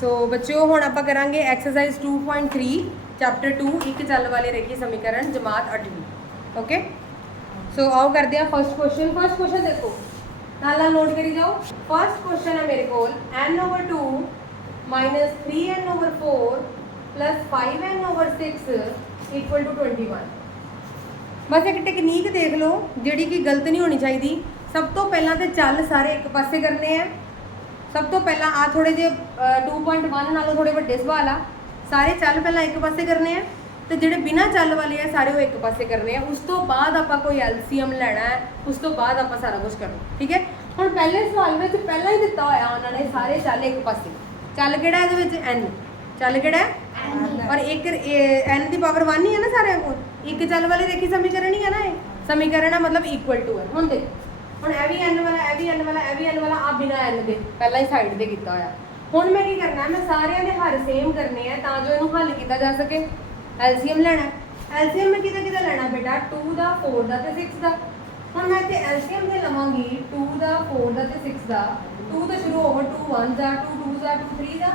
ਸੋ ਬੱਚਿਓ, ਹੁਣ ਆਪਾਂ ਕਰਾਂਗੇ ਐਕਸਰਸਾਈਜ਼ 2.3 ਚੈਪਟਰ 2 ਇੱਕ ਚੱਲ ਵਾਲੇ ਰੇਖੀ ਸਮੀਕਰਨ, ਜਮਾਤ 8ਵੀਂ ਓਕੇ ਸੋ ਆਓ ਕਰਦੇ ਆ ਫਰਸਟ ਕੁਐਸਚਨ ਫਰਸਟ ਕੁਐਸਚਨ ਦੇਖੋ। ਨਾਲ ਨਾਲ ਨੋਟ ਕਰੀ ਜਾਓ। ਫਰਸਟ ਕੁਐਸਚਨ ਹੈ ਮੇਰੇ ਕੋਲ, n 2 3n 4 5n 6 equal to 21 ਬਸ ਇੱਕ ਟੈਕਨੀਕ ਦੇਖ ਲਓ, ਜਿਹੜੀ ਕਿ ਗਲਤ ਨਹੀਂ ਹੋਣੀ ਚਾਹੀਦੀ। ਸਭ ਤੋਂ ਪਹਿਲਾਂ ਤੇ ਚੱਲ ਸਾਰੇ ਇੱਕ ਪਾਸੇ ਕਰਨੇ ਆ। ਸਭ ਤੋਂ ਪਹਿਲਾਂ ਆ ਥੋੜੇ ਜਿਹੇ ਅ, 2.1 ਨਾਲੋਂ ਥੋੜੇ ਵੱਡੇ ਸਵਾਲ ਆ। ਸਾਰੇ ਚੱਲ ਪਹਿਲਾਂ ਇੱਕ ਪਾਸੇ ਕਰਨੇ ਆ ਤੇ ਜਿਹੜੇ ਬਿਨਾ ਚੱਲ ਵਾਲੇ ਆ ਸਾਰੇ ਉਹ ਇੱਕ ਪਾਸੇ ਕਰਨੇ ਆ। ਉਸ ਤੋਂ ਬਾਅਦ ਆਪਾਂ ਕੋਈ ਐਲਸੀਐਮ ਲੈਣਾ ਹੈ ਉਸ ਤੋਂ ਬਾਅਦ ਆਪਾਂ ਸਾਰਾ ਕੁਝ ਕਰਨਾ ਠੀਕ ਹੈ? ਹੁਣ ਪਹਿਲੇ ਸਵਾਲ ਵਿੱਚ ਪਹਿਲਾਂ ਹੀ ਦਿੱਤਾ ਹੋਇਆ ਉਹਨਾਂ ਨੇ ਸਾਰੇ ਚੱਲ ਇੱਕ ਪਾਸੇ। ਚੱਲ ਕਿਹੜਾ ਇਹਦੇ ਵਿੱਚ? N ਚੱਲ ਕਿਹੜਾ ਹੈ? ਔਰ ਇੱਕ n ਦੀ ਪਾਵਰ 1 ਹੀ ਹੈ ਨਾ ਸਾਰਿਆਂ ਕੋਲ? ਇੱਕ ਚੱਲ ਵਾਲੀ ਰੇਖੀ ਸਮੀਕਰਨ ਹੀ ਹੈ ਨਾ ਇਹ? ਸਮੀਕਰਨ ਹੈ ਮਤਲਬ ਇਕੁਅਲ ਟੂ ਹੈ ਹੁਣ ਦੇਖ। ਹੁਣ ਇਹ ਵੀ ਐਨ ਵਾਲਾ, ਇਹ ਵੀ ਐਨ ਵਾਲਾ, ਇਹ ਵੀ n ਵਾਲਾ ਆ ਬਿਨਾ ਐਨ ਦੇ। ਪਹਿਲਾਂ ਹੀ ਸਾਈਡ ਤੇ ਕੀਤਾ ਹੋਇਆ। ਹੁਣ ਮੈਂ ਕੀ ਕਰਨਾ ਮੈਂ ਸਾਰਿਆਂ ਦੇ ਹਰ ਸੇਮ ਕਰਨੇ ਆ ਤਾਂ ਜੋ ਇਹਨੂੰ ਹੱਲ ਕੀਤਾ ਜਾ ਸਕੇ। ਐਲਸੀਐਮ ਲੈਣਾ ਐਲਸੀਐਮ ਮੈਂ ਕਿਹਦਾ ਕਿਹਦਾ ਲੈਣਾ ਬੇਟਾ? 2 ਦਾ 4 ਦਾ ਤੇ 6 ਦਾ। ਹੁਣ ਮੈਂ ਇੱਥੇ ਐਲਸੀਐਮ ਦੇ ਲਵਾਂਗੀ। 2 ਦਾ 4 ਦਾ ਤੇ 6 ਦਾ। 2 ਤੋਂ ਸ਼ੁਰੂ ਹੋਵੋ 2 1 ਦਾ 2 2 ਦਾ 2 3 ਦਾ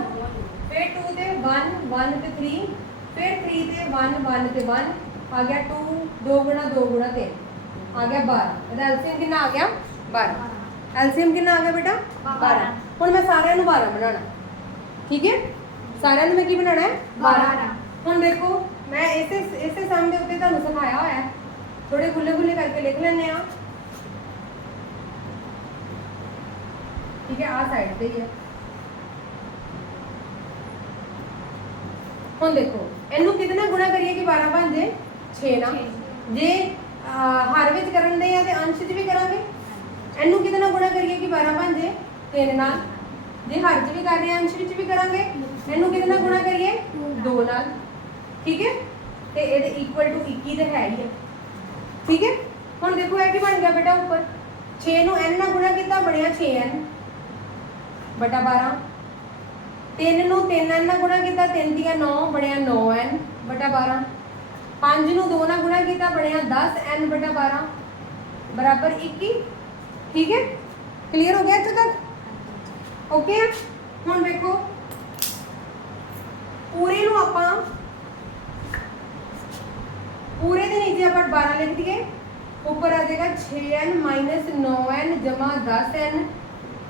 ਫਿਰ 2 ਤੇ 1 1 ਤੇ 3 ਫਿਰ 3 ਤੇ 1 1 ਤੇ 1 ਆ ਗਿਆ 2 2 ਗੁਣਾ 2 ਗੁਣਾ 3 ਆ ਗਿਆ 12 ਇਹਦਾ ਐਲਸੀਐਮ ਕਿੰਨਾ ਆ ਗਿਆ? 12 ਐਲਸੀਐਮ ਕਿੰਨਾ ਆ ਗਿਆ ਬੇਟਾ? 12 ਹੁਣ ਮੈਂ ਸਾਰਿਆਂ ਨੂੰ 12 ਬਣਾਉਣਾ। ਠੀਕ ਹੈ? ਸਾਰਿਆਂ ਨੂੰ ਮੈਂ ਕੀ ਬਣਾਉਣਾ ਹੈ? 12 ਹੁਣ ਦੇਖੋ ਮੈਂ ਇਸੇ ਇਸੇ ਸਮ ਦੇ ਉੱਤੇ ਤੁਹਾਨੂੰ ਸਿਖਾਇਆ ਹੋਇਆ ਹੈ। ਥੋੜੇ ਖੁੱਲੇ ਖੁੱਲੇ ਕਰਕੇ ਲਿਖ ਲੈਣੇ ਆ ਠੀਕ ਹੈ ਆ ਸਾਈਡ ਤੇ ਹੀ ਹੈ। ਹੁਣ ਦੇਖੋ ਇਹਨੂੰ ਨਾਲ ਗੁਣਾ ਕਰੀਏ ਕਿ 12 ਬਣ ਜੇ 6 ਨਾਲ ਜੇ ਹਰ ਵਿੱਚ ਕਰਨ ਦੇ ਆ ਤੇ ਅੰਸ਼ ਵਿੱਚ ਵੀ ਕਰਾਂਗੇ। ਇਹਨੂੰ ਕਿਤੇ ਨਾ ਗੁਣਾ ਕਰੀਏ ਕਿ 12 ਬਣ ਜੇ 3 ਨਾਲ। ਜੇ ਹਰ 'ਚ ਵੀ ਕਰ ਰਹੇ ਆ, ਅੰਸ਼ ਵਿੱਚ ਵੀ ਕਰਾਂਗੇ। ਇਹਨੂੰ ਕਿਤੇ ਨਾ ਗੁਣਾ ਕਰੀਏ? 2 ਨਾਲ। ਠੀਕ ਹੈ? ਤੇ ਇਹਦੇ ਇਕੁਅਲ ਟੂ 21 ਤੇ ਹੈ ਹੀ ਹੈ ਠੀਕ ਹੈ? ਹੁਣ ਦੇਖੋ ਇਹ ਕੀ ਬਣ ਗਿਆ ਬੇਟਾ ਉੱਪਰ। 6 ਨੂੰ n ਨਾਲ ਗੁਣਾ ਕੀਤਾ, ਬਣਿਆ 6n ਬਟਾ 12 3 ਨੂੰ 3n ਨਾਲ ਗੁਣਾ ਕੀਤਾ 3 ਦੀਆਂ 9 ਬਣਿਆ 9n ਬਟਾ 12 5 ਨੂੰ 2 ਨਾਲ ਗੁਣਾ ਕੀਤਾ, ਬਣਿਆ 10n ਬਟਾ 12 ਬਰਾਬਰ 21 ਠੀਕ ਹੈ? ਕਲੀਅਰ ਹੋ ਗਿਆ ਇੱਥੇ ਤੱਕ? ਓਕੇ ਹੁਣ ਦੇਖੋ ਪੂਰੇ ਨੂੰ ਆਪਾਂ, ਪੂਰੇ ਦੇ ਨੀਚੇ ਆਪਾਂ 12 ਲਿਖ ਦਈਏ। ਉੱਪਰ ਆ ਜਾਏਗਾ 6n 9n 10n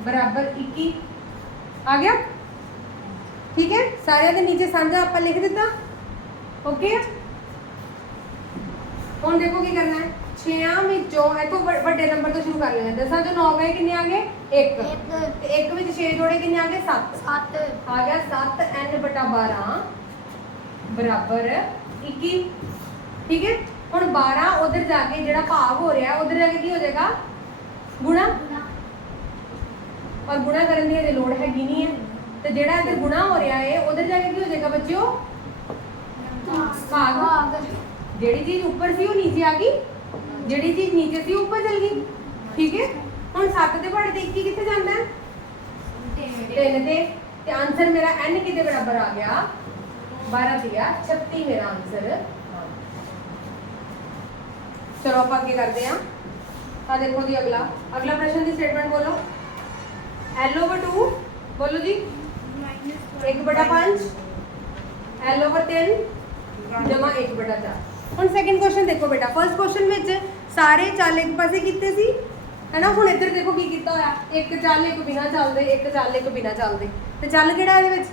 ਬਰਾਬਰ 21 ਆ ਗਿਆ? ਠੀਕ ਹੈ? ਸਾਰਿਆਂ ਦੇ ਨੀਚੇ ਸਾਂਝਾ ਆਪਾਂ ਲਿਖ ਦਿੱਤਾ। ਓਕੇ ਹੁਣ ਦੇਖੋ ਕੀ ਕਰਨਾ ਹੈ। 6 ਵਿੱਚੋਂ ਇਥੋਂ ਵੱਡੇ ਨੰਬਰ ਤੋਂ ਸ਼ੁਰੂ ਕਰ ਲੈਣਾ ਦਸਾਂ ਚੋਂ 9 ਗਏ ਕਿੰਨੇ ਆ ਗਏ? 1 ਤੇ 1 ਵਿੱਚ 6 ਜੋੜੇ ਕਿੰਨੇ ਆ ਗਏ? 7 ਆ ਗਿਆ 7n ਬਟਾ 12 ਬਰਾਬਰ। 21 ਠੀਕ ਹੈ? ਹੁਣ 12 ਉਧਰ ਜਾ ਕੇ ਜਿਹੜਾ ਭਾਗ ਹੋ ਰਿਹਾ ਉਧਰ ਜਾ ਕੇ ਕੀ ਹੋ ਜਾਏਗਾ? ਗੁਣਾ। ਔਰ ਗੁਣਾ ਕਰਨ ਦੀ ਇਹਦੀ ਲੋੜ ਹੈਗੀ ਨਹੀਂ ਹੈ। ਤੇ ਜਿਹੜਾ ਇੱਧਰ ਗੁਣਾ ਹੋ ਰਿਹਾ ਹੈ ਉਧਰ ਜਾ ਕੇ ਕੀ ਹੋ ਜਾਏਗਾ ਬੱਚਿਓ? ਭਾਗ। ਜਿਹੜੀ ਚੀਜ਼ ਉੱਪਰ ਸੀ ਉਹ ਨੀਚੇ ਆ ਗਈ। ਜਿਹੜੀ ਚੀਜ਼ ਨੀਚੇ ਸੀ ਉਹ ਉੱਪਰ ਚਲ ਗਈ। ਠੀਕ ਹੈ? ਹੁਣ 7 ਦੇ ਪਹਾੜੇ ਤੇ 21 ਕਿੱਥੇ ਜਾਂਦਾ? ਹੈ 3 ਤੇ। ਤੇ ਆਨਸਰ ਮੇਰਾ n ਕਿਤੇ ਬਰਾਬਰ ਆ ਗਿਆ? 12 ਦਿਆ 36 ਮੇਰਾ ਆਨਸਰ ਚਲੋ ਆਪਾਂ ਅੱਗੇ ਕਰਦੇ ਹਾਂ। ਆ ਦੇਖੋ ਜੀ ਅਗਲਾ। ਅਗਲਾ ਪ੍ਰਸ਼ਨ ਦੀ ਸਟੇਟਮੈਂਟ ਬੋਲੋ। L over 2 ਬੋਲੋ ਜੀ। 1 5 l over 3 1 4 ਹੁਣ ਸੈਕਿੰਡ ਕੁਐਸਚਨ ਦੇਖੋ ਬੇਟਾ। ਫਰਸਟ ਕੁਐਸਚਨ ਵਿੱਚ ਸਾਰੇ ਚੱਲ ਇੱਕ ਪਾਸੇ ਕੀਤੇ ਸੀ। ਹੈਨਾ ਹੁਣ ਇੱਧਰ ਦੇਖੋ ਕੀ ਕੀਤਾ ਹੋਇਆ। ਇੱਕ ਚੱਲ ਇੱਕ ਬਿਨਾ ਚੱਲਦੇ ਇੱਕ ਚੱਲ ਇੱਕ ਬਿਨਾ ਚੱਲਦੇ। ਤੇ ਚੱਲ ਕਿਹੜਾ ਇਹਦੇ ਵਿੱਚ?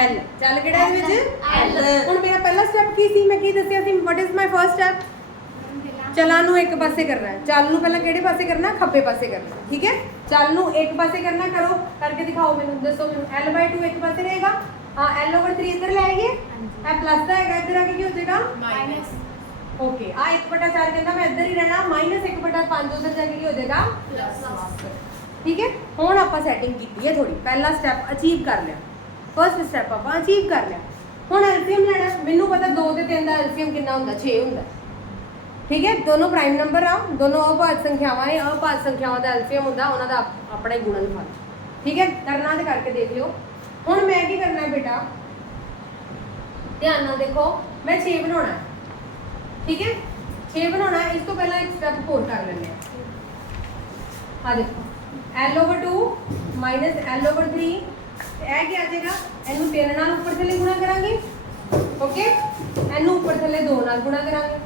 L ਚੱਲ ਕਿਹੜਾ ਇਹਦੇ ਵਿੱਚ? L ਹੁਣ ਮੇਰਾ ਪਹਿਲਾ ਸਟੈਪ ਕੀ ਸੀ? ਮੈਂ ਕੀ ਦੱਸਿਆ ਸੀ? What is my first step ਚੱਲਾਂ ਨੂੰ ਇੱਕ ਪਾਸੇ ਕਰਨਾ। ਹੈ ਚੱਲ ਨੂੰ ਪਹਿਲਾਂ ਕਿਹੜੇ ਪਾਸੇ ਕਰਨਾ? ਖੱਬੇ ਪਾਸੇ ਕਰਨਾ। ਠੀਕ ਹੈ? ਚੱਲ ਨੂੰ ਇੱਕ ਪਾਸੇ ਕਰਨਾ ਕਰੋ। ਕਰਕੇ ਦਿਖਾਓ ਮੈਨੂੰ। ਦੱਸੋ ਮੈਨੂੰ L/2 ਇੱਕ ਪਾਸੇ ਰਹੇਗਾ। ਹਾਂ L over 3 ਇੱਧਰ ਲੈ ਆਈਏ। ਇਹ ਪਲੱਸ ਦਾ ਹੈਗਾ ਇੱਧਰ ਆ ਕੇ ਕੀ ਹੋ ਜਾਏਗਾ? ਓਕੇ ਆ 1/4 ਕਹਿੰਦਾ ਮੈਂ ਇੱਧਰ ਹੀ ਰਹਿਣਾ -1/5 ਉਧਰ ਜਾ ਕੇ ਕੀ ਹੋ ਜਾਏਗਾ? ਠੀਕ ਹੈ? ਹੁਣ ਆਪਾਂ ਸੈਟਿੰਗ ਕੀਤੀ ਹੈ ਥੋੜੀ ਪਹਿਲਾ ਸਟੈਪ ਅਚੀਵ ਕਰ ਲਿਆ। ਫਰਸਟ ਸਟੈਪ ਆਪਾਂ ਅਚੀਵ ਕਰ ਲਿਆ। ਹੁਣ ਐਲਸੀਐਮ ਲੈਣਾ ਮੈਨੂੰ ਪਤਾ 2 ਤੇ 3 ਦਾ ਐਲਸੀਐਮ ਕਿੰਨਾ ਹੁੰਦਾ 6 ਹੁੰਦਾ। ਠੀਕ ਹੈ? ਦੋਨੋਂ ਪ੍ਰਾਈਮ ਨੰਬਰ ਆ ਦੋਨੋਂ ਅਭਾਜ ਸੰਖਿਆਵਾਂ ਨੇ ਅਭਾਜ ਸੰਖਿਆਵਾਂ ਦਾ ਐਲਸੀਐਮ ਹੁੰਦਾ ਉਹਨਾਂ ਦਾ ਆਪ- ਆਪਣਾ ਹੀ ਗੁਣਨਫਲ। ਠੀਕ ਹੈ? ਕਰਨਾ ਤੇ ਕਰਕੇ ਦੇਖ ਲਿਓ। ਹੁਣ ਮੈਂ ਕੀ ਕਰਨਾ ਹੈ ਬੇਟਾ? ਧਿਆਨ ਨਾਲ ਦੇਖੋ, ਮੈਂ 6 ਬਣਾਉਣਾ ਠੀਕ ਹੈ? 6 ਬਣਾਉਣਾ ਇਸ ਤੋਂ ਪਹਿਲਾਂ ਇੱਕ ਸਟੈਪ ਹੋਰ ਕਰ ਲੈਂਦੇ ਹਾਂ। ਆ ਦੇਖੋ, L over 2 minus L over 3 ਇਹ ਕੀ ਆ ਜਾਏਗਾ? ਇਹਨੂੰ 3 ਨਾਲ ਉੱਪਰ ਥੱਲੇ ਗੁਣਾ ਕਰਾਂਗੇ। ਓਕੇ ਇਹਨੂੰ ਉੱਪਰ ਥੱਲੇ 2 ਨਾਲ ਗੁਣਾ ਕਰਾਂਗੇ।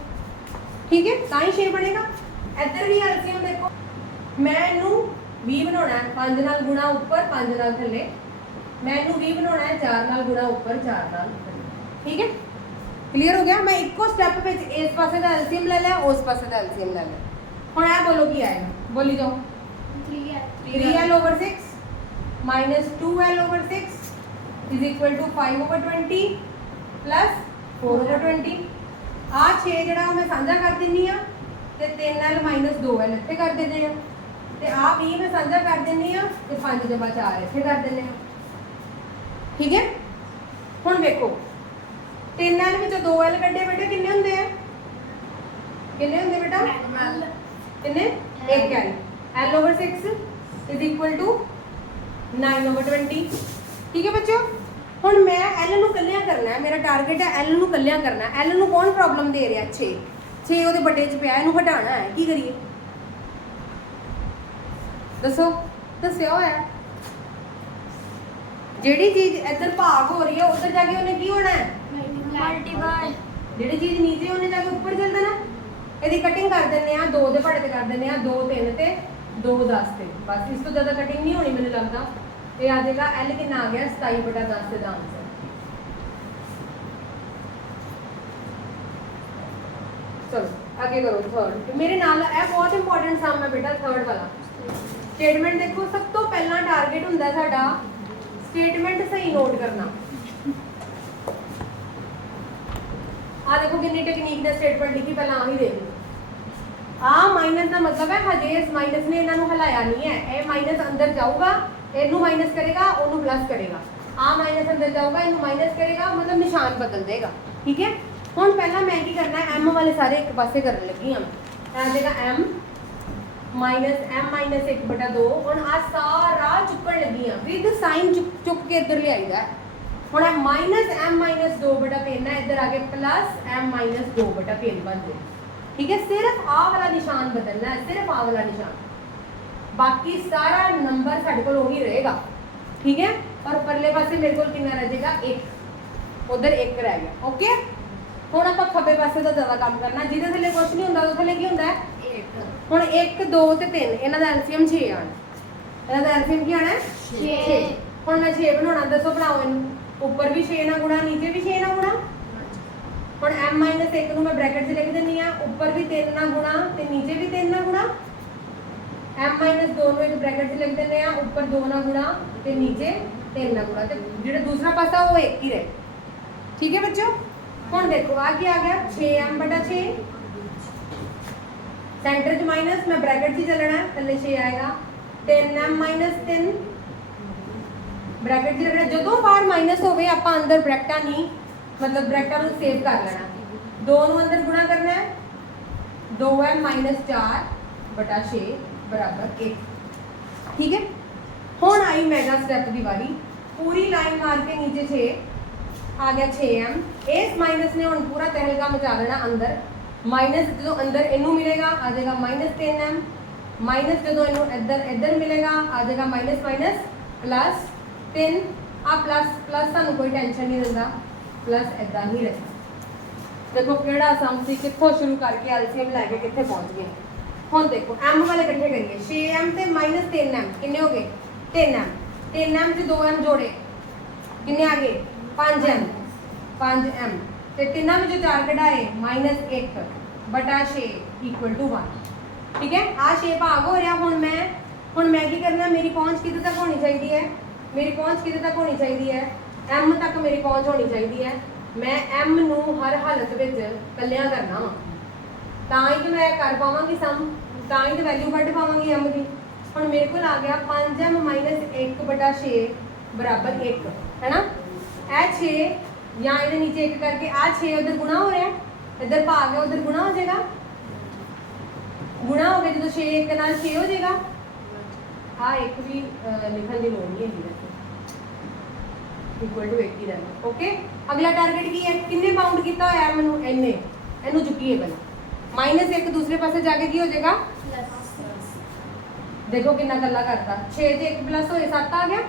ਠੀਕ ਹੈ? ਤਾਂ ਹੀ 6 ਬਣੇਗਾ। ਇੱਧਰ ਵੀ ਐਲਸੀਐਮ ਦੇਖੋ। ਮੈਂ ਇਹਨੂੰ 20 ਬਣਾਉਣਾ ਹੈ 5 ਨਾਲ ਗੁਣਾ ਉੱਪਰ 5 ਨਾਲ ਥੱਲੇ। ਮੈਂ ਇਹਨੂੰ 20 ਬਣਾਉਣਾ ਹੈ 4 ਨਾਲ ਗੁਣਾ ਉੱਪਰ 4 ਨਾਲ ਥੱਲੇ ਠੀਕ ਹੈ ਕਲੀਅਰ ਹੋ ਗਿਆ ਮੈਂ ਇੱਕੋ ਸਟੈਪ ਵਿੱਚ ਇਸ ਪਾਸੇ ਦਾ ਐਲਸੀਐਮ ਲੈ ਲਿਆ ਉਸ ਪਾਸੇ ਦਾ ਐਲਸੀਐਮ ਲੈ ਲਿਆ ਹੁਣ ਇਹ ਬੋਲੋ ਕੀ ਆਏਗਾ ਬੋਲੀ ਜਾਓ 3l over 6 minus 2l over 6 is equal to 5 over 20 plus 4 over 20 ਆ 6 ਜਿਹੜਾ ਉਹ ਮੈਂ ਸਾਂਝਾ ਕਰ ਦਿੰਨੀ ਆ ਤੇ 3l minus 2l ਇੱਥੇ ਕਰ ਦਿੰਦੇ ਆ ਤੇ ਆ 20 ਮੈਂ ਸਾਂਝਾ ਕਰ ਦਿੰਨੀ ਆ ਤੇ 5 ਜਮਾ 4 ਇੱਥੇ ਕਰ ਦਿੰਦੇ ਆ ਠੀਕ ਹੈ ਹੁਣ ਵੇਖੋ 3l ਵਿੱਚੋਂ 2l ਕੱਢੇ ਬੇਟਾ ਕਿੰਨੇ ਹੁੰਦੇ ਆ? ਕਿੰਨੇ ਹੁੰਦੇ ਬੇਟਾ? ਕਿੰਨੇ? 1l l over 6 is equal to 9 over 20 ਠੀਕ ਹੈ ਬੱਚੋ ਹੁਣ ਮੈਂ l ਨੂੰ ਕੱਲਿਆਂ ਕਰਨਾ ਹੈ ਮੇਰਾ ਟਾਰਗੇਟ ਹੈ l ਨੂੰ ਕੱਲਿਆਂ ਕਰਨਾ l ਨੂੰ ਕੌਣ ਪ੍ਰੋਬਲਮ ਦੇ ਰਿਹਾ? 6 6 ਉਹਦੇ ਵੱਡੇ ਚ ਪਿਆ ਇਹਨੂੰ ਹਟਾਉਣਾ ਹੈ। ਕੀ ਕਰੀਏ? ਦੱਸੋ? ਦੱਸਿਆ ਹੋਇਆ। ਜਿਹੜੀ ਚੀਜ਼ ਇੱਧਰ ਭਾਗ ਹੋ ਰਹੀ ਹੈ ਉੱਧਰ ਜਾ ਕੇ ਉਹਨੇ ਕੀ ਹੋਣਾ ਹੈ? ਜਿਹੜੀ ਚੀਜ਼ ਨੀਚੇ ਉਹਨੇ ਜਾ ਕੇ ਉੱਪਰ ਚੱਲ ਜਾਣਾ ਇਹਦੀ ਕਟਿੰਗ ਕਰ ਦਿੰਦੇ ਆ 2 ਦੇ ਪੜੇ ਤੇ ਕਰ ਦਿੰਦੇ ਆ 2 3 ਤੇ 2 10 ਤੇ। ਬਸ ਇਸ ਤੋਂ ਜ਼ਿਆਦਾ ਕਟਿੰਗ ਨਹੀਂ ਹੋਣੀ ਮੈਨੂੰ ਲੱਗਦਾ। ਇਹ ਆ ਜਾਏਗਾ L ਕਿੰਨਾ ਆ ਗਿਆ? 27 10 ਦਾ ਆਨਸਰ ਚਲੋ, ਅੱਗੇ ਕਰੋ ਥਰਡ ਮੇਰੇ ਨਾਲ ਇਹ ਬਹੁਤ ਇੰਪੋਰਟੈਂਟ ਸਮ ਹੈ ਬੇਟਾ ਥਰਡ ਵਾਲਾ। ਸਟੇਟਮੈਂਟ ਦੇਖੋ, ਸਭ ਤੋਂ ਪਹਿਲਾਂ ਟਾਰਗੇਟ ਹੁੰਦਾ ਸਾਡਾ ਸਟੇਟਮੈਂਟ ਸਹੀ ਨੋਟ ਕਰਨਾ। ਆ ਦੇਖੋ ਕਿੰਨੀ ਟੈਕਨੀਕ ਦਾ ਸਟੇਟਮੈਂਟ ਲਿਖੀ, ਪਹਿਲਾਂ ਆਹੀ ਦੇਖ ਲਓ। ਆ ਮਾਈਨਸ ਦਾ ਮਤਲਬ ਹੈ ਹਜੇ ਇਸ ਮਾਈਨਸ ਨੇ ਇਹਨਾਂ ਨੂੰ ਹਿਲਾਇਆ ਨਹੀਂ ਹੈ। ਇਹ ਮਾਈਨਸ ਅੰਦਰ ਜਾਊਗਾ, ਇਹਨੂੰ ਮਾਈਨਸ ਕਰੇਗਾ, ਉਹਨੂੰ ਪਲੱਸ ਕਰੇਗਾ। ਆ ਮਾਈਨਸ ਅੰਦਰ ਜਾਊਗਾ, ਇਹਨੂੰ ਮਾਈਨਸ ਕਰੇਗਾ, ਮਤਲਬ ਨਿਸ਼ਾਨ ਬਦਲ ਦੇਗਾ। ਠੀਕ ਹੈ? ਹੁਣ ਪਹਿਲਾਂ ਮੈਂ ਕੀ ਕਰਨਾ ਹੈ? M ਵਾਲੇ ਸਾਰੇ ਇੱਕ ਪਾਸੇ ਕਰਨ ਲੱਗੀ ਹਾਂ। ਮੈਂ ਆ m ਮਾਈਨਸ m ਮਾਈਨਸ 1/2 ਹੁਣ ਆ ਸਾਰਾ ਚੁੱਕਣ ਲੱਗੀ ਹਾਂ। ਵਿਦ ਸਾਈਨ ਚੁੱਕ ਕੇ ਇੱਧਰ ਲਿਆਈਦਾ ਹੈ। ਹੁਣ ਇਹ ਮਾਈਨਸ m ਮਾਈਨਸ 2 ਬਟਾ 3 ਹੈ ਇੱਧਰ ਆ ਕੇ ਪਲੱਸ m ਮਾਈਨਸ 2 ਬਟਾ 3 ਬਣ ਜਾਏ ਠੀਕ ਹੈ? ਸਿਰਫ ਆਹ ਵਾਲਾ ਨਿਸ਼ਾਨ ਬਦਲਣਾ ਹੈ ਸਿਰਫ ਆਹ ਵਾਲਾ ਨਿਸ਼ਾਨ। ਬਾਕੀ ਸਾਰਾ ਨੰਬਰ ਸਾਡੇ ਕੋਲ ਉਹੀ ਰਹੇਗਾ। ਠੀਕ ਹੈ? ਔਰ ਪਰਲੇ ਪਾਸੇ ਮੇਰੇ ਕੋਲ ਕਿੰਨਾ ਰਹਿ ਜਾਏਗਾ? 1 ਉਧਰ 1 ਰਹਿ ਗਿਆ। ਓਕੇ ਹੁਣ ਆਪਾਂ ਖੱਬੇ ਪਾਸੇ ਦਾ ਜ਼ਿਆਦਾ ਕੰਮ ਕਰਨਾ ਜਿਹਦੇ ਥੱਲੇ ਕੁਝ ਨਹੀਂ ਹੁੰਦਾ ਉਹਦੇ ਥੱਲੇ ਕੀ ਹੁੰਦਾ ਹੈ? ਹੁਣ 1 2 ਤੇ 3 ਇਹਨਾਂ ਦਾ ਐਲਸੀਐਮ 6 ਆਣਾ ਇਹਨਾਂ ਦਾ ਐਲਸੀਐਮ ਕੀ ਆਣਾ ਹੈ? ਛੇ। ਛੇ। ਹੁਣ ਮੈਂ 6 ਬਣਾਉਣਾ ਦੱਸੋ ਬਣਾਓ ਇਹਨੂੰ। ਉੱਪਰ ਵੀ 6 ਨਾਲ ਗੁਣਾ, ਨੀਚੇ ਵੀ 6 ਨਾਲ ਗੁਣਾ। ਹੁਣ m 1 ਨੂੰ ਮੈਂ ਬ੍ਰੈਕਟ 'ਚ ਲਿਖ ਦਿੰਨੀ ਆ, ਉੱਪਰ ਵੀ 3 ਨਾਲ ਗੁਣਾ ਤੇ ਨੀਚੇ ਵੀ 3 ਨਾਲ ਗੁਣਾ। M 2 ਨੂੰ ਇੱਕ ਬ੍ਰੈਕਟ 'ਚ ਲਿਖ ਦਿੰਨੇ ਆ, ਉੱਪਰ 2 ਨਾਲ ਗੁਣਾ ਤੇ ਨੀਚੇ 3 ਨਾਲ ਗੁਣਾ। ਤੇ ਜਿਹੜਾ ਦੂਸਰਾ ਪਾਸਾ ਉਹ ਇੱਕ ਹੀ ਰਹੇ। ਠੀਕ ਹੈ ਬੱਚੋ? ਹੁਣ ਦੇਖੋ ਆ ਕੀ ਆ ਗਿਆ? 6m 6 ਸੈਂਟਰ 'ਚ ਮਾਈਨਸ ਮੈਂ ਬ੍ਰੈਕਟ 'ਚ ਹੀ ਚੱਲਣਾ ਹੈ ਥੱਲੇ 6 ਆਏਗਾ। 3m 3 ਬ੍ਰੈਕਟ 'ਚ ਰੱਖਣਾ ਜਦੋਂ ਬਾਹਰ ਮਾਈਨਸ ਹੋਵੇ, ਆਪਾਂ ਅੰਦਰ ਬ੍ਰੈਕਟਾਂ ਨਹੀਂ, ਮਤਲਬ ਬ੍ਰੈਕਟਾਂ ਨੂੰ ਸੇਵ ਕਰ ਲੈਣਾ। 2 ਨੂੰ ਅੰਦਰ ਗੁਣਾ ਕਰਨਾ ਹੈ। 2m 4 ਬਟਾ 6 ਬਰਾਬਰ 1 ਠੀਕ ਹੈ? ਹੁਣ ਆਈ ਮੈਗਾ ਸਟੈਪ ਦੀ ਵਾਰੀ। ਪੂਰੀ ਲਾਈਨ ਮਾਰ ਕੇ ਨੀਚੇ 6 ਆ ਗਿਆ 6m ਇਸ ਮਾਈਨਸ ਨੇ ਹੁਣ ਪੂਰਾ ਤਹਿਲਕਾ ਮਚਾ ਦੇਣਾ ਅੰਦਰ। ਮਾਈਨਸ ਜਦੋਂ ਅੰਦਰ ਇਹਨੂੰ ਮਿਲੇਗਾ, ਆ ਜਾਏਗਾ -3m ਮਾਈਨਸ ਜਦੋਂ ਇਹਨੂੰ ਇੱਧਰ ਇੱਧਰ ਮਿਲੇਗਾ, ਆ ਜਾਏਗਾ ਮਾਈਨਸ ਮਾਈਨਸ ਪਲੱਸ ਤਿੰਨ ਆ ਪਲੱਸ ਪਲੱਸ ਸਾਨੂੰ ਕੋਈ ਟੈਨਸ਼ਨ ਨਹੀਂ ਦਿੰਦਾ। ਪਲੱਸ ਇਦਾਂ ਹੀ ਰਹਿੰਦਾ। ਦੇਖੋ ਕਿਹੜਾ ਸਮ ਸੀ, ਕਿੱਥੋਂ ਸ਼ੁਰੂ ਕਰਕੇ ਐਲਸੀਐਮ ਲੈ ਕੇ ਕਿੱਥੇ ਪਹੁੰਚ ਗਏ। ਹੁਣ ਦੇਖੋ, m ਵਾਲੇ ਇਕੱਠੇ ਕਰੀਏ। 6m ਤੇ -3m ਕਿੰਨੇ ਹੋ ਗਏ? 3m 3m ਤੇ 2m ਜੋੜੇ। ਕਿੰਨੇ ਆ ਗਏ? 5m 5m ਤੇ ਤਿੰਨਾਂ ਵਿੱਚੋਂ ਚਾਰ ਕਢਾਏ -1 ਬਟਾ 6 1 ਠੀਕ ਹੈ? ਆ 6 ਭਾਗ ਹੋ ਰਿਹਾ। ਹੁਣ ਮੈਂ ਹੁਣ ਮੈਂ ਕੀ ਕਰਨਾ? ਮੇਰੀ ਪਹੁੰਚ ਕਿਤੇ ਤੱਕ ਹੋਣੀ ਚਾਹੀਦੀ ਹੈ? ਮੇਰੀ ਪਹੁੰਚ ਕਿਤੇ ਤੱਕ ਹੋਣੀ ਚਾਹੀਦੀ ਹੈ? M ਤੱਕ ਮੇਰੀ ਪਹੁੰਚ ਹੋਣੀ ਚਾਹੀਦੀ ਹੈ। ਮੈਂ m ਨੂੰ ਹਰ ਹਾਲਤ ਵਿੱਚ ਕੱਲਿਆਂ ਕਰਨਾ ਵਾ। ਤਾਂ ਹੀ ਤੇ ਮੈਂ ਕਰ ਪਾਵਾਂਗੀ ਸਮ ਤਾਂ ਹੀ ਤੇ ਵੈਲਿਊ ਕੱਢ ਪਾਵਾਂਗੀ m ਦੀ। ਹੁਣ ਮੇਰੇ ਕੋਲ ਆ ਗਿਆ 5m 1 ਬਟਾ 6 ਬਰਾਬਰ 1 ਹੈਨਾ? ਇਹ 6 ਜਾਂ ਇਹਦੇ ਨੀਚੇ 1 ਕਰਕੇ ਆ 6 ਉਧਰ ਗੁਣਾ ਹੋ ਰਿਹਾ। ਹੈ। ਇੱਧਰ ਭਾਗ ਹੈ ਉਧਰ ਗੁਣਾ ਹੋ ਜਾਏਗਾ। ਗੁਣਾ ਹੋ ਗਿਆ ਜਦੋਂ 6 1 ਨਾਲ 6 ਹੋ ਜਾਏਗਾ। ਆ ਇੱਕ ਵੀ ਲਿਖਣ ਦੀ ਲੋੜ ਨਹੀਂ ਹੈਗੀ। ਇਕੁਅਲ ਟੂ 80 ਰਹਿਣਾ ਓਕੇ ਅਗਲਾ ਟਾਰਗੇਟ ਕੀ ਹੈ? ਕਿੰਨੇ ਬਾਉਂਡ ਕੀਤਾ ਹੋਇਆ ਹੈ ਮੈਨੂੰ? ਇੰਨੇ। ਇਹਨੂੰ ਚੁੱਕੀਏ ਪਹਿਲਾਂ। ਮਾਈਨਸ 1 ਦੂਸਰੇ ਪਾਸੇ ਜਾ ਕੇ ਕੀ ਹੋ ਜਾਏਗਾ? ਦੇਖੋ ਕਿੰਨਾ ਕੱਲਾ ਕਰਤਾ। 6 ਤੇ 1 ਪਲੱਸ ਹੋਏ 7 ਆ ਗਿਆ।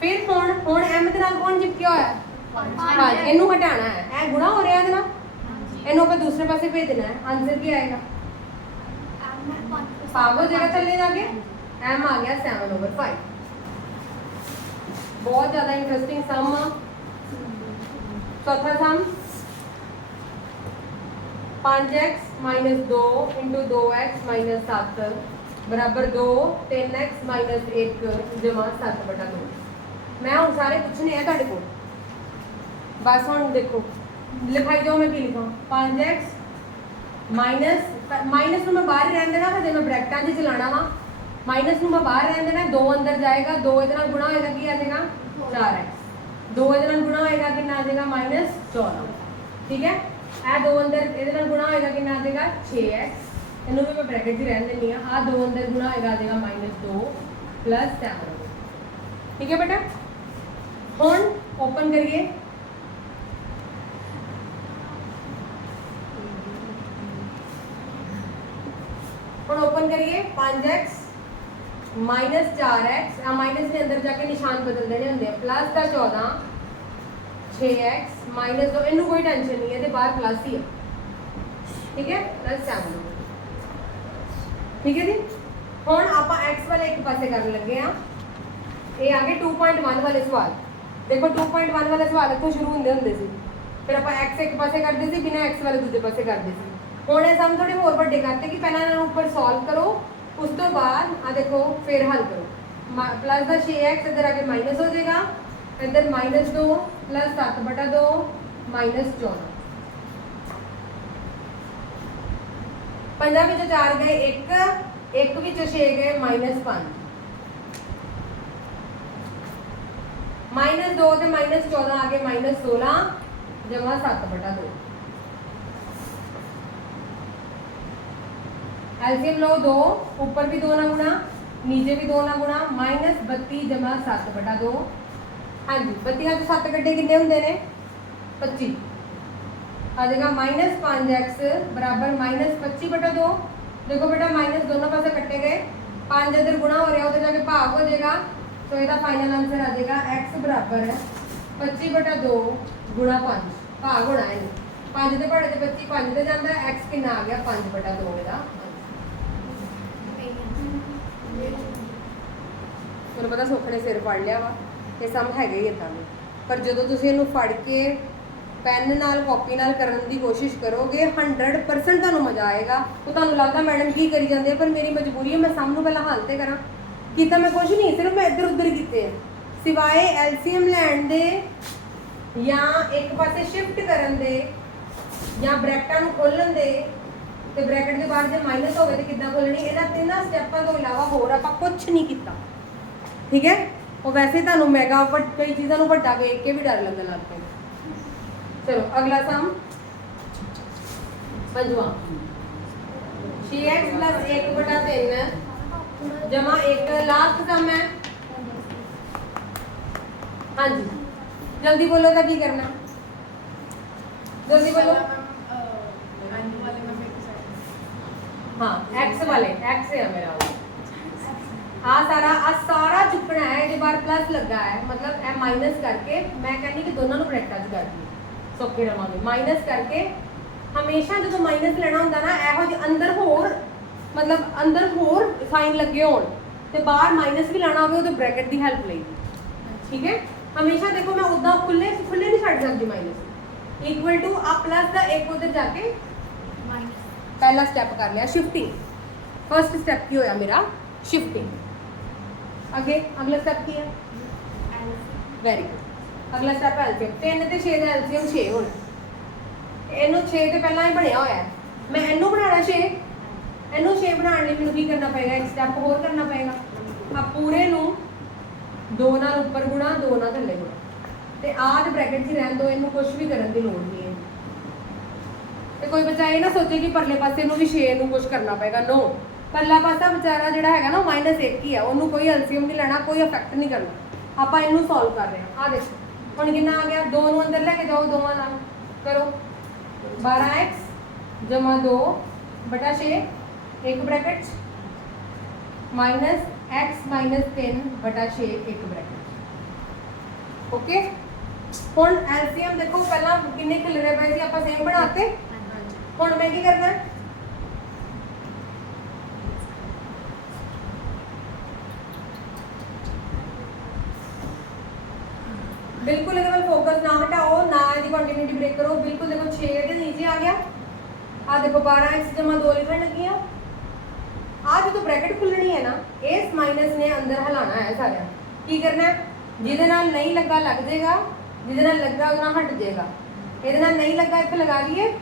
ਫਿਰ ਹੁਣ ਹੁਣ m ਦੇ ਨਾਲ ਕੌਣ ਚਿਪਕਿਆ ਹੋਇਆ? ਹੈ? ਪੰਜ। ਇਹਨੂੰ ਹਟਾਣਾ ਹੈ। ਇਹ ਗੁਣਾ ਹੋ ਰਿਹਾ ਇਹਦੇ ਨਾਲ? ਇਹਨੂੰ ਆਪਾਂ ਦੂਸਰੇ ਪਾਸੇ ਭੇਜ ਦੇਣਾ ਹੈ। ਆਨਸਰ ਕੀ ਆਏਗਾ? ਪਾਵੋ ਜਗ੍ਹਾ ਥੱਲੇ ਜਾ ਕੇ। M ਆ ਗਿਆ 7 over 5 ਬਹੁਤ ਜ਼ਿਆਦਾ ਇੰਟਰਸਟਿੰਗ ਸਮ ਆ। ਚੌਥਾ ਸਮ 5x 2 2x 7 ਬਰਾਬਰ 2 3x 1 ਜਮਾ 7 ਬਟਾ 2 ਮੈਂ ਹੁਣ ਸਾਰੇ ਪੁੱਛਣੇ ਆ ਤੁਹਾਡੇ ਕੋਲ। ਬਸ ਹੁਣ ਦੇਖੋ, ਲਿਖਾਈ ਜਾਓ ਮੈਂ ਕੀ ਲਿਖਾਂ? 5x ਮਾਈਨਸ ਮਾਈਨਸ ਨੂੰ ਮੈਂ ਬਾਹਰ ਹੀ ਰਹਿਣ ਦੇਣਾ, ਫਿਰ ਮੈਂ ਬ੍ਰੈਕਟਾਂ 'ਚ ਚਲਾਣਾ ਵਾ ਮਾਈਨਸ ਨੂੰ ਮੈਂ ਬਾਹਰ ਰਹਿਣ ਦੇਣਾ 2 ਅੰਦਰ ਜਾਏਗਾ 2 ਇਹਦੇ ਨਾਲ ਗੁਣਾ ਹੋਏਗਾ ਕੀ ਆ ਜਾਏਗਾ 4x 2 ਇਹਦੇ ਨਾਲ ਗੁਣਾ ਹੋਏਗਾ ਕਿੰਨਾ ਆ ਜਾਏਗਾ ਮਾਈਨਸ 14 ਠੀਕ ਹੈ ਇਹ 2 ਅੰਦਰ ਇਹਦੇ ਨਾਲ ਗੁਣਾ ਹੋਏਗਾ ਕਿੰਨਾ ਆ ਜਾਏਗਾ 6x ਇਹਨੂੰ ਵੀ ਮੈਂ ਬ੍ਰੈਕਟ 'ਚ ਰਹਿਣ ਦਿੰਨੀ ਆ ਆ 2 ਅੰਦਰ ਗੁਣਾ ਹੋਏਗਾ ਆ ਜਾਏਗਾ ਮਾਈਨਸ 2 ਪਲੱਸ 7 ਠੀਕ ਹੈ ਬੇਟਾ ਹੁਣ ਓਪਨ ਕਰੀਏ। ਹੁਣ ਓਪਨ ਕਰੀਏ 5x ਮਾਈਨਸ 4x ਆ ਮਾਈਨਸ ਦੇ ਅੰਦਰ ਜਾ ਕੇ ਨਿਸ਼ਾਨ ਬਦਲ ਦੇਣੇ ਹੁੰਦੇ ਆ ਪਲੱਸ ਦਾ 14 6x ਮਾਈਨਸ ਦੋ ਇਹਨੂੰ ਕੋਈ ਟੈਨਸ਼ਨ ਨਹੀਂ ਹੈ ਤੇ ਬਾਹਰ ਪਲੱਸ ਹੀ ਹੈ ਠੀਕ ਹੈ ਪਲੱਸ 7 ਠੀਕ ਹੈ ਹੁਣ ਆਪਾਂ x ਵਾਲੇ ਇੱਕ ਪਾਸੇ ਕਰਨ ਲੱਗੇ ਆ ਇਹ ਆ ਗਏ 2.1 ਵਾਲੇ ਸਵਾਲ ਦੇਖੋ 2.1 ਵਾਲੇ ਸਵਾਲ ਇੱਥੋਂ ਸ਼ੁਰੂ ਹੁੰਦੇ ਹੁੰਦੇ ਸੀ ਫਿਰ ਆਪਾਂ x ਇੱਕ ਪਾਸੇ ਕਰਦੇ ਸੀ ਬਿਨਾਂ x ਵਾਲੇ ਦੂਜੇ ਪਾਸੇ ਕਰਦੇ ਸੀ ਹੁਣ ਇਹ ਸਮ ਥੋੜੇ ਹੋਰ ਵੱਡੇ ਕਰਤੇ ਕਿ ਪਹਿਲਾਂ ਇਹਨਾਂ ਨੂੰ ਉੱਪਰ ਸੋਲਵ ਕਰੋ ਉਸ ਤੋਂ ਬਾਅਦ ਆ ਦੇਖੋ ਫਿਰ ਹੱਲ ਕਰੋ ਪਲੱਸ ਦਾ 6x ਇੱਧਰ ਆ ਕੇ ਮਾਈਨਸ ਹੋ ਜਾਏਗਾ ਇੱਧਰ ਮਾਈਨਸ 2 ਪਲੱਸ 7 ਬਟਾ 2 ਮਾਈਨਸ 14 ਪੰਜਾਂ ਵਿੱਚੋਂ 4 ਗਏ 1 1 ਵਿੱਚੋਂ 6 ਗਏ ਮਾਈਨਸ 5 ਮਾਈਨਸ 2 ਤੇ ਮਾਈਨਸ 14 ਆ ਗਏ ਮਾਈਨਸ 16 ਜਮਾ 7 एल्सियम लो दो ऊपर भी दो ना गुणा नीचे भी दो ना गुणा माइनस बत्ती जमा सत्त बटा दो हाँ जी बत्ती का तो सत्त कट्टे किन्ने होंगे ने पच्ची आ जाएगा माइनस पाँच एक्स बराबर माइनस पच्ची बटा दो देखो बेटा माइनस दोनों पास कट्टे गए पाँच इधर गुणा हो रहा उधर जाके भाग हो जाएगा तो यदा फाइनल आंसर आ जाएगा एक्स बराबर पच्ची बटा दो गुणा पाँच भाग होना है पाँच तो भाड़े से पच्ची पाँच तो जाता एक्स किन्ना आ गया पाँच बटा दो का ਤੁਹਾਨੂੰ ਪਤਾ ਸੁੱਖ ਨੇ ਸਿਰ ਫੜ ਲਿਆ ਵਾ, ਇਹ ਸਮ ਹੈਗੇ ਹੀ ਇਦਾਂ ਦੇ। ਪਰ ਜਦੋਂ ਤੁਸੀਂ ਇਹਨੂੰ ਫੜ ਕੇ ਪੈਨ ਨਾਲ ਕਾਪੀ ਨਾਲ ਕਰਨ ਦੀ ਕੋਸ਼ਿਸ਼ ਕਰੋਗੇ 100% ਤੁਹਾਨੂੰ ਮਜ਼ਾ ਆਏਗਾ। ਉਹ ਤੁਹਾਨੂੰ ਲੱਗਦਾ ਮੈਡਮ ਕੀ ਕਰੀ ਜਾਂਦੇ ਆ, ਪਰ ਮੇਰੀ ਮਜਬੂਰੀ ਹੈ, ਮੈਂ ਸਮ ਨੂੰ ਪਹਿਲਾਂ ਹੱਲ ਤੇ ਕਰਾਂ। ਕੀਤਾ ਮੈਂ ਕੁਝ ਨਹੀਂ, ਸਿਰਫ ਮੈਂ ਇੱਧਰ ਉੱਧਰ ਕੀਤੇ ਆ। ਸਿਵਾਏ ਐਲਸੀਐਮ ਲੈਣ ਦੇ ਜਾਂ ਇੱਕ ਪਾਸੇ ਸ਼ਿਫਟ ਕਰਨ ਦੇ ਜਾਂ ਬ੍ਰੈਕਟਾਂ ਨੂੰ ਖੋਲਣ ਦੇ ਤੇ ਬ੍ਰੈਕਟ ਦੇ ਬਾਅਦ ਜੇ ਮਾਈਨਸ ਹੋਵੇ ਤੇ ਕਿੱਦਾਂ ਖੋਲਣੀ ਇਹਨਾਂ ਤਿੰਨਾਂ ਸਟੈਪਾਂ ਤੋਂ ਇਲਾਵਾ ਹੋਰ ਆਪਾਂ ਕੁਝ ਨਹੀਂ ਕੀਤਾ। ਠੀਕ ਹੈ? ਉਹ ਵੈਸੇ ਤੁਹਾਨੂੰ ਮੈਗਾ ਕਈ ਚੀਜ਼ਾਂ ਨੂੰ ਵੱਡਾ ਵੇਖ ਕੇ ਵੀ ਡਰ ਲੱਗਣ ਲੱਗ ਪਿਆ ਚਲੋ, ਅਗਲਾ ਸਮ ਪੰਜਵਾਂ। 6x 1 ਬਟਾ 3 ਜਮਾ 1 ਲਾਸਟ ਸਮ ਹੈ। ਹਾਂਜੀ। ਜਲਦੀ ਬੋਲੋ ਤਾਂ ਕੀ ਕਰਨਾ? ਜਲਦੀ ਬੋਲੋ। हाँ एक्स वाले एक्स है मेरा वो आ सारा आ सारा चुकना है ये बार प्लस लगा है मतलब ए माइनस करके मैं कहनी कि दोनों ਨੂੰ ਬ੍ਰੈਕਟਾਂ 'ਚ ਕਰ ਦੀ ਸੌਖੇ ਰਵਾਂਗੇ ਮਾਈਨਸ ਕਰਕੇ ਹਮੇਸ਼ਾ ਜਦੋਂ ਮਾਈਨਸ ਲੈਣਾ ਹੁੰਦਾ ਨਾ ਇਹੋ ਜਿਹੇ ਅੰਦਰ ਹੋਰ ਮਤਲਬ ਅੰਦਰ ਹੋਰ ਸਾਈਨ ਲੱਗੇ ਹੋਣ ਤੇ ਬਾਹਰ ਮਾਈਨਸ ਵੀ ਲਾਣਾ ਹੋਵੇ ਉਹਦੇ ਬ੍ਰੈਕਟ ਦੀ ਹੈਲਪ ਲਈ ਠੀਕ ਹੈ ਹਮੇਸ਼ਾ ਦੇਖੋ ਮੈਂ ਉਦਾਂ ਖੁੱਲੇ ਖੁੱਲੇ ਨਹੀਂ ਛੱਡ ਸਕਦੀ ਮਾਈਨਸ ਇਕੁਅਲ ਟੂ ਆ ਪਲੱਸ ਦਾ ਇੱਕ ਉਧਰ ਜਾ ਕੇ ਪਹਿਲਾ ਸਟੈਪ ਕਰ ਲਿਆ ਸ਼ਿਫਟਿੰਗ ਫਰਸਟ ਸਟੈਪ ਕੀ ਹੋਇਆ ਮੇਰਾ? ਸ਼ਿਫਟਿੰਗ ਅੱਗੇ, ਅਗਲਾ ਸਟੈਪ ਕੀ ਹੈ? ਵੈਰੀ ਗੁੱਡ ਅਗਲਾ ਸਟੈਪ ਐਲਸੀਐਮ 3 ਤੇ 6 ਦਾ ਐਲਸੀਐਮ 6 ਹੋਣਾ। ਇਹਨੂੰ 6 ਤੇ ਪਹਿਲਾਂ ਹੀ ਬਣਿਆ ਹੋਇਆ ਮੈਂ ਇਹਨੂੰ ਬਣਾਉਣਾ 6 ਇਹਨੂੰ 6 ਬਣਾਉਣ ਲਈ ਮੈਨੂੰ ਕੀ ਕਰਨਾ ਪਏਗਾ? ਇੱਕ ਸਟੈਪ ਹੋਰ ਕਰਨਾ ਪਏਗਾ। ਆ ਪੂਰੇ ਨੂੰ 2 ਨਾਲ ਉੱਪਰ ਗੁਣਾ 2 ਨਾਲ ਥੱਲੇ ਗੁਣਾ। ਤੇ ਆਹ ਦੇ ਬ੍ਰੈਕਟ 'ਚ ਰਹਿਣ ਦੋ, ਇਹਨੂੰ ਕੁਝ ਵੀ ਕਰਨ ਦੀ ਲੋੜ ਨਹੀਂ ਹੈ। ਤੇ ਕੋਈ ਬੱਚਾ ਇਹ ਨਾ ਸੋਚੇ ਕਿ ਪਰਲੇ ਪਾਸੇ ਨੂੰ ਵੀ 6 ਨੂੰ ਕੁਝ ਕਰਨਾ ਪਏਗਾ ਨੋ ਪਰਲਾ ਪਾਸਾ ਵਿਚਾਰਾ ਜਿਹੜਾ ਹੈਗਾ ਨਾ ਮਾਈਨਸ 1 ਹੀ ਆ? ਉਹਨੂੰ ਕੋਈ ਐਲਸੀਐਮ ਨਹੀਂ ਲੈਣਾ, ਕੋਈ ਇਫੈਕਟ ਨਹੀਂ ਕਰਨਾ। ਆਪਾਂ ਇਹਨੂੰ ਸੋਲਵ ਕਰ ਰਹੇ ਹਾਂ। ਆ ਦੇਖੋ। ਹੁਣ ਕਿੰਨਾ ਆ ਗਿਆ? 2 ਨੂੰ ਅੰਦਰ ਲੈ ਕੇ ਜਾਓ, ਦੋਵਾਂ ਨਾਲ। ਕਰੋ। 12x ਜਮਾ 2 ਬਟਾ 6 ਇੱਕ ਬ੍ਰੈਕਟ। ਮਾਈਨਸ x ਮਾਈਨਸ 3 ਬਟਾ 6 ਇੱਕ ਬ੍ਰੈਕਟ। ਓਕੇ ਹੁਣ ਐਲਸੀਐਮ ਦੇਖੋ, ਪਹਿਲਾਂ ਕਿੰਨੇ ਖਿਲਰੇ ਪਏ ਸੀ? ਆਪਾਂ ਸੇਮ ਬਣਾਤੇ। ਹੁਣ ਮੈਂ ਕੀ ਕਰਨਾ? ਹੈ? ਬਿਲਕੁਲ ਇਹਦੇ ਵੱਲ ਫੋਕਸ ਨਾ ਹਟਾਓ, ਨਾ ਇਹਦੀ ਕੰਟੀਨਿਊਟੀ ਬ੍ਰੇਕ ਕਰੋ। ਬਿਲਕੁਲ ਦੇਖੋ 6 ਦੇ ਨੀਚੇ ਆ ਗਿਆ। ਆ ਦੇਖੋ 12x 2 ਲਿਖਣ ਲੱਗੀਆਂ। ਆ ਜਦੋਂ ਬ੍ਰੈਕਟ ਖੁੱਲਣੀ ਹੈ ਨਾ, ਇਸ ਮਾਈਨਸ ਨੇ ਅੰਦਰ ਹਲਾਣਾ ਹੈ ਸਾਰਿਆਂ ਕੀ ਕਰਨਾ ਜਿਹਦੇ ਨਾਲ ਨਹੀਂ ਲੱਗਾ ਲੱਗ ਜਾਏਗਾ, ਜਿਹਦੇ ਨਾਲ ਲੱਗਾ ਉਹਦੇ ਨਾਲ ਹਟ ਜਾਏਗਾ। ਇਹਦੇ ਨਾਲ ਨਹੀਂ ਲੱਗਾ, ਇੱਥੇ ਲਗਾ ਲਈਏ।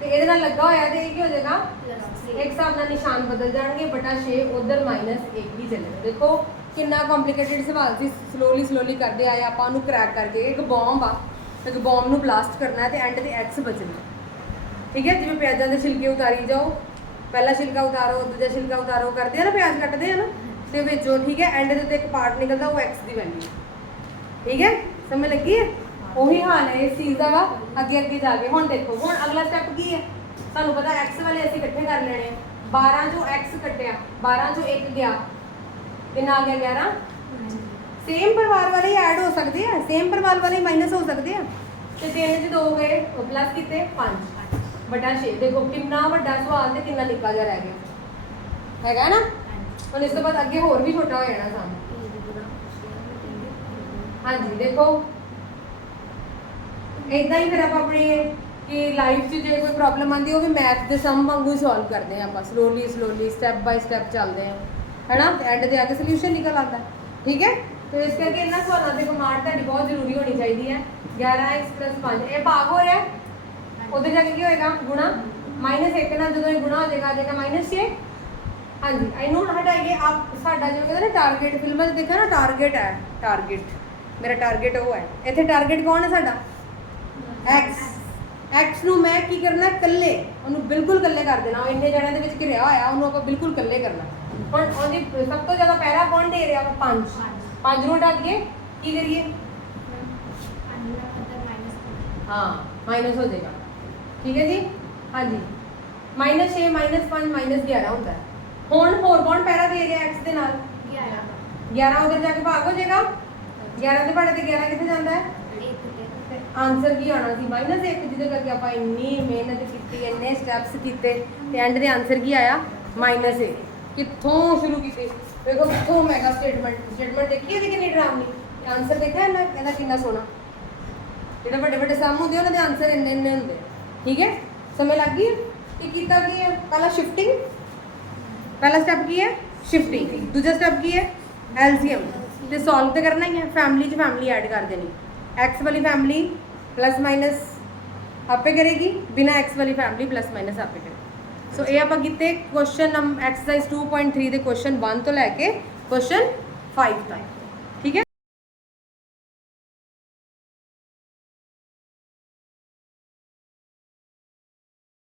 ਤੇ ਇਹਦੇ ਨਾਲ ਲੱਗਾ ਹੋਇਆ ਤੇ ਇਹ ਕੀ ਹੋ ਜਾਏਗਾ? ਇੱਕ ਹਿਸਾਬ ਨਾਲ ਨਿਸ਼ਾਨ ਬਦਲ ਜਾਣਗੇ ਬਟਾ 6 ਉਧਰ ਮਾਈਨਸ 1 ਹੀ ਚੱਲੇਗਾ। ਦੇਖੋ ਕਿੰਨਾ ਕੰਪਲਿਕੇਟਿਡ ਸਵਾਲ ਸੀ। ਸਲੋਲੀ ਸਲੋਲੀ ਕਰਦੇ ਆਏ ਆਪਾਂ ਉਹਨੂੰ ਕ੍ਰੈਕ ਕਰਕੇ। ਇੱਕ ਬੰਬ ਆ। ਇੱਕ ਬੰਬ ਨੂੰ ਬਲਾਸਟ ਕਰਨਾ ਹੈ ਤੇ ਐਂਡ ਤੇ ਐਕਸ ਬਚਣਾ ਠੀਕ ਹੈ? ਜਿਵੇਂ ਪਿਆਜ਼ਾਂ ਦੇ ਛਿਲਕੇ ਉਤਾਰੀ ਜਾਓ। ਪਹਿਲਾ ਛਿਲਕਾ ਉਤਾਰੋ ਦੂਜਾ ਛਿਲਕਾ ਉਤਾਰੋ ਕਰਦੇ ਆ ਨਾ ਪਿਆਜ਼ ਕੱਟਦੇ ਆ ਨਾ? ਤੇ ਵਿੱਚੋਂ ਠੀਕ ਹੈ? ਐਂਡ ਦੇ ਉੱਤੇ ਇੱਕ ਪਾਰਟ ਨਿਕਲਦਾ ਉਹ ਐਕਸ ਦੀ ਵੈਲਿਊ ਠੀਕ ਹੈ? ਸਮਝ ਲੱਗੀ ਹੈ? ਉਹੀ ਹਾਲ ਹੈ, ਇਸ ਚੀਜ਼ ਦਾ ਵਾ, ਅੱਗੇ ਅੱਗੇ ਜਾ ਕੇ। ਹੁਣ ਦੇਖੋ, ਹੁਣ ਅਗਲਾ ਸਟੈਪ ਕੀ ਹੈ? ਤੁਹਾਨੂੰ ਪਤਾ, x ਵਾਲੇ ਅਸੀਂ ਇਕੱਠੇ ਕਰ ਲੈਣੇ। ਆ 12 ਚੋਂ x ਕੱਟਿਆ 12 ਚੋਂ 1 ਗਿਆ। ਕਿੰਨਾ ਆ ਗਿਆ 11 ਸੇਮ ਪਰਿਵਾਰ ਵਾਲੇ ਐਡ ਹੋ ਸਕਦੇ ਆ ਸੇਮ ਪਰਿਵਾਰ ਵਾਲੇ ਮਾਈਨਸ ਹੋ ਸਕਦੇ ਆ। ਤੇ ਤਿੰਨ ਚ ਦੋ ਗਏ, ਉਹ ਪਲੱਸ ਕੀਤੇ 5 ਬਟਾ 6 ਦੇਖੋ, ਕਿੰਨਾ ਵੱਡਾ ਸਵਾਲ ਤੇ ਕਿੰਨਾ ਨਿੱਕਾ ਜਿਹਾ ਰਹਿ ਗਿਆ। ਹੈਗਾ ਨਾ? ਹੁਣ ਇਸ ਤੋਂ ਬਾਅਦ ਅੱਗੇ ਹੋਰ ਵੀ ਛੋਟਾ ਹੋ ਜਾਣਾ ਸਾਨੂੰ। ਹਾਂਜੀ, ਦੇਖੋ। ਇਦਾਂ ਹੀ ਫਿਰ ਆਪਾਂ ਆਪਣੇ ਕਿ ਲਾਈਫ 'ਚ ਜੇ ਕੋਈ ਪ੍ਰੋਬਲਮ ਆਉਂਦੀ, ਉਹ ਵੀ ਮੈਥ ਦੇ ਸਮ ਵਾਂਗੂ ਸੋਲਵ ਕਰਦੇ ਆ ਆਪਾਂ। Slowly slowly step by step ਚੱਲਦੇ ਆ ਹੈਨਾ? ਐਂਡ ਦੇ ਆ ਕੇ ਸੋਲੂਸ਼ਨ ਨਿਕਲ ਆਉਂਦਾ। ਠੀਕ ਹੈ? ਤੇ ਇਸ ਕਰਕੇ ਇਹਨਾਂ ਸਵਾਲਾਂ ਦੇ ਕਮਾਂਡ ਤੁਹਾਡੀ ਬਹੁਤ ਜ਼ਰੂਰੀ ਹੋਣੀ ਚਾਹੀਦੀ ਹੈ। 11x 5 ਇਹ ਭਾਗ ਹੋ ਹੈ। ਉਧਰ ਜਾ ਕੇ ਕੀ ਹੋਏਗਾ? ਗੁਣਾ -1 ਨਾਲ ਜਦੋਂ ਇਹ ਗੁਣਾ ਹੋ ਜਾਏਗਾ, ਆ ਜਾਏਗਾ -6 ਹਾਂਜੀ, ਇਹਨੂੰ ਹਟਾਈਏ। ਆਪ ਸਾਡਾ ਜਿਵੇਂ ਕਹਿੰਦੇ ਨਾ ਟਾਰਗੇਟ ਫਿਲਮਾਂ 'ਚ ਦੇਖਿਆ ਨਾ ਟਾਰਗੇਟ ਹੈ ਟਾਰਗੇਟ ਮੇਰਾ ਟਾਰਗੇਟ ਉਹ ਹੈ। ਇੱਥੇ ਟਾਰਗੇਟ ਕੌਣ ਹੈ ਸਾਡਾ? X. X ਨੂੰ ਮੈਂ ਕੀ ਕਰਨਾ? ਹੈ? ਇਕੱਲੇ। ਉਹਨੂੰ ਬਿਲਕੁਲ ਇਕੱਲੇ ਕਰ ਦੇਣਾ। ਉਹ ਇੰਨੇ ਜਣਿਆਂ ਦੇ ਵਿੱਚ ਘਿਰਿਆ ਹੋਇਆ ਉਹਨੂੰ ਆਪਾਂ ਬਿਲਕੁਲ ਇਕੱਲੇ ਕਰਨਾ। ਹੁਣ ਉਹਦੀ ਸਭ ਤੋਂ ਜ਼ਿਆਦਾ ਪਹਿਲਾ ਕੌਣ ਦੇ ਰਿਹਾ? ਵਾ 5 5 ਨੂੰ ਹਟਾ ਦਈਏ। ਕੀ ਕਰੀਏ? ਹਾਂ ਮਾਈਨਸ ਹੋ ਜਾਏਗਾ। ਠੀਕ ਹੈ ਜੀ? ਹਾਂਜੀ। ਮਾਈਨਸ 6 ਮਾਈਨਸ 5 ਮਾਈਨਸ 11 ਹੁੰਦਾ ਹੈ। ਹੁਣ ਹੋਰ ਕੌਣ ਪਹਿਰਾ ਦੇ ਰਿਹਾ x ਦੇ ਨਾਲ? 11 ਉਧਰ ਜਾ ਕੇ ਭਾਗ ਹੋ ਜਾਏਗਾ। 11 ਦੇ ਭਾੜੇ ਤੇ 11 ਕਿੱਥੇ ਜਾਂਦਾ ਹੈ? ਆਨਸਰ ਕੀ ਆਉਣਾ ਸੀ? ਮਾਈਨਸ 1 ਜਿਹਦੇ ਕਰਕੇ ਆਪਾਂ ਇੰਨੀ ਮਿਹਨਤ ਕੀਤੀ, ਇੰਨੇ ਸਟੈਪਸ ਕੀਤੇ, ਤੇ ਐਂਡ ਦੇ ਆਨਸਰ ਕੀ ਆਇਆ? ਮਾਈਨਸ 1 ਕਿੱਥੋਂ ਸ਼ੁਰੂ ਕੀਤੀ? ਦੇਖੋ, ਕਿੱਥੋਂ ਮੈਗਾ ਸਟੇਟਮੈਂਟ ਸਟੇਟਮੈਂਟ ਦੇਖੀ ਇਹਦੀ ਕਿੰਨੀ ਡਰਾਮਣੀ ਆਨਸਰ ਦੇਖਿਆ ਇਹਨਾਂ? ਇਹਦਾ ਕਿੰਨਾ ਸੋਹਣਾ? ਜਿਹੜੇ ਵੱਡੇ ਵੱਡੇ ਸਮ ਹੁੰਦੇ ਉਹਨਾਂ ਦੇ ਆਨਸਰ ਇੰਨੇ ਇੰਨੇ ਹੁੰਦੇ ਠੀਕ ਹੈ? ਸਮਝ ਲੱਗ ਗਈ ਇਹ ਕੀਤਾ ਕੀ ਹੈ? ਪਹਿਲਾ ਸ਼ਿਫਟਿੰਗ ਪਹਿਲਾ ਸਟੈਪ ਕੀ ਹੈ? ਸ਼ਿਫਟਿੰਗ ਦੂਜਾ ਸਟੈਪ ਕੀ ਹੈ? ਐਲਸੀਐਮ ਤੇ ਸੋਲਵ ਤੇ ਕਰਨਾ ਹੀ ਹੈ। ਫੈਮਿਲੀ ਚ ਫੈਮਿਲੀ ਐਡ ਕਰ ਦੇਣੀ। X ਵਾਲੀ ਫੈਮਿਲੀ ਪਲੱਸ ਮਾਈਨਸ ਆਪੇ ਕਰੇਗੀ, ਬਿਨਾ x ਵਾਲੀ ਫੈਮਿਲੀ ਪਲੱਸ ਮਾਈਨਸ ਆਪੇ ਕਰੇਗੀ। ਸੋ ਇਹ ਆਪਾਂ ਕੀਤੇ ਕੁਐਸਚਨ ਨੰਬਰ ਐਕਸਰਸਾਈਜ਼ 2.3 ਦੇ ਕੁਐਸਚਨ 1 ਤੋਂ ਲੈ ਕੇ ਕੁਐਸਚਨ 5 ਤੱਕ।